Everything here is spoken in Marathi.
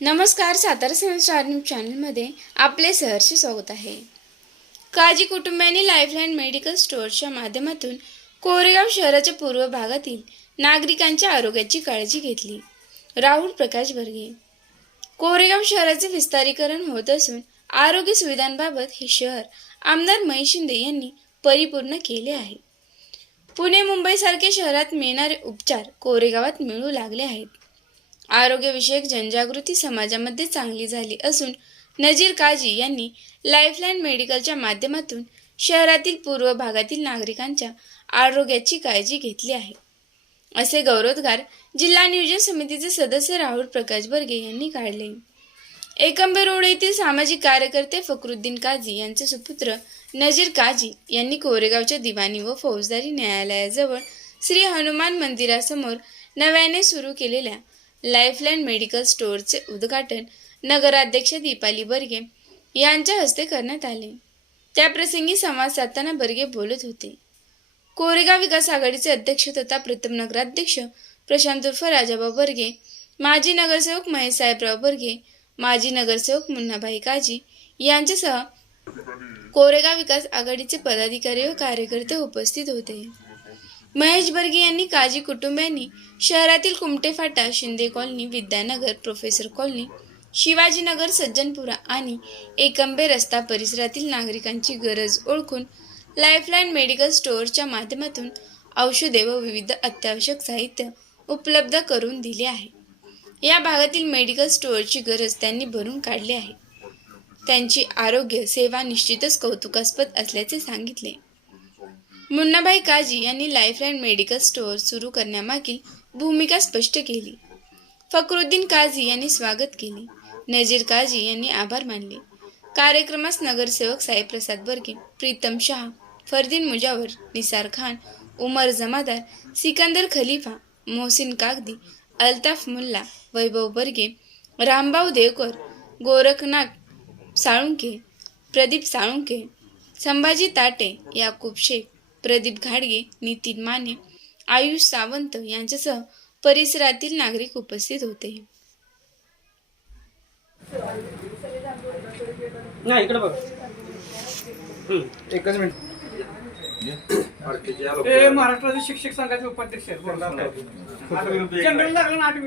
नमस्कार सातारा समाचार न्यूज चॅनलमध्ये आपले सहर्ष स्वागत आहे. काजी कुटुंबियांनी लाईफलाईन मेडिकल स्टोअरच्या माध्यमातून कोरेगाव शहराच्या पूर्व भागातील नागरिकांच्या आरोग्याची काळजी घेतली. राहुल प्रकाश बर्गे. कोरेगाव शहराचे विस्तारीकरण होत असून आरोग्य सुविधांबाबत हे शहर आमदार महेश शिंदे यांनी परिपूर्ण केले आहे. पुणे मुंबईसारख्या शहरात मिळणारे उपचार कोरेगावात मिळू लागले आहेत. आरोग्यविषयक जनजागृती समाजामध्ये चांगली झाली असून नजीर काजी यांनी लाईफलाईन मेडिकलच्या माध्यमातून शहरातील पूर्व भागातील नागरिकांच्या आरोग्याची काळजी घेतली आहे. असे गौरवोद्गार जिल्हा नियोजन समितीचे सदस्य राहुल प्रकाश बर्गे यांनी काढले. एकंबे रोड येथील सामाजिक कार्यकर्ते फखरुद्दीन काझी यांचे सुपुत्र नजीर काझी यांनी कोरेगावच्या दिवाणी व फौजदारी न्यायालयाजवळ श्री हनुमान मंदिरासमोर नव्याने सुरू केलेल्या लाईफलाईन मेडिकल स्टोअरचे उद्घाटन नगराध्यक्ष दीपाली बर्गे यांच्या हस्ते करण्यात आले. त्याप्रसंगी संवाद साधताना बर्गे बोलत होते. कोरेगाव विकास आघाडीचे अध्यक्ष तथा प्रथम नगराध्यक्ष प्रशांत उर्फ राजाभाऊ बर्गे माजी नगरसेवक महेश साहेबराव बर्गे माजी नगरसेवक मुन्नाभाई काजी यांच्यासह कोरेगाव विकास आघाडीचे पदाधिकारी व कार्यकर्ते उपस्थित होते. महेश बर्गे यांनी काजी कुटुंबियांनी शहरातील कुमटे फाटा Shinde colony Vidyanagar professor colony Shivajinagar Sajjanpura आणि एकंबे रस्ता परिसरातील नागरिकांची गरज ओळखून लाईफलाईन मेडिकल स्टोअरच्या माध्यमातून औषधे व विविध अत्यावश्यक साहित्य उपलब्ध करून दिले आहे. या भागातील मेडिकल स्टोअरची गरज त्यांनी भरून काढली आहे. त्यांची आरोग्य सेवा निश्चितच कौतुकास्पद असल्याचे सांगितले. मुन्नाबाई काजी यांनी लाईफलाईन मेडिकल स्टोअर सुरू करण्यामागील भूमिका स्पष्ट केली. फखरुद्दीन काझी यांनी स्वागत केले. नजीर काझी यांनी आभार मानले. कार्यक्रमास नगरसेवक साईप्रसाद बर्गे प्रीतम शहा फरदीन मुजावर निसार खान उमर जमादार सिकंदर खलिफा मोहसिन कागदी अल्ताफ मुल्ला वैभव बर्गे रामभाऊ देवकर गोरखनाथ साळुंके प्रदीप साळुंके संभाजी ताटे याकूब शेख प्रदीप घाडगे नितीन माने आयुष सावंत यांच्यासह परिसरातील नागरिक उपस्थित होते. नाही इकडे बघ. हम्म. एकच मिनिट. ते महाराष्ट्राचे शिक्षक संघाचे उपाध्यक्ष आहेत. जनरल लागलं ना आठवी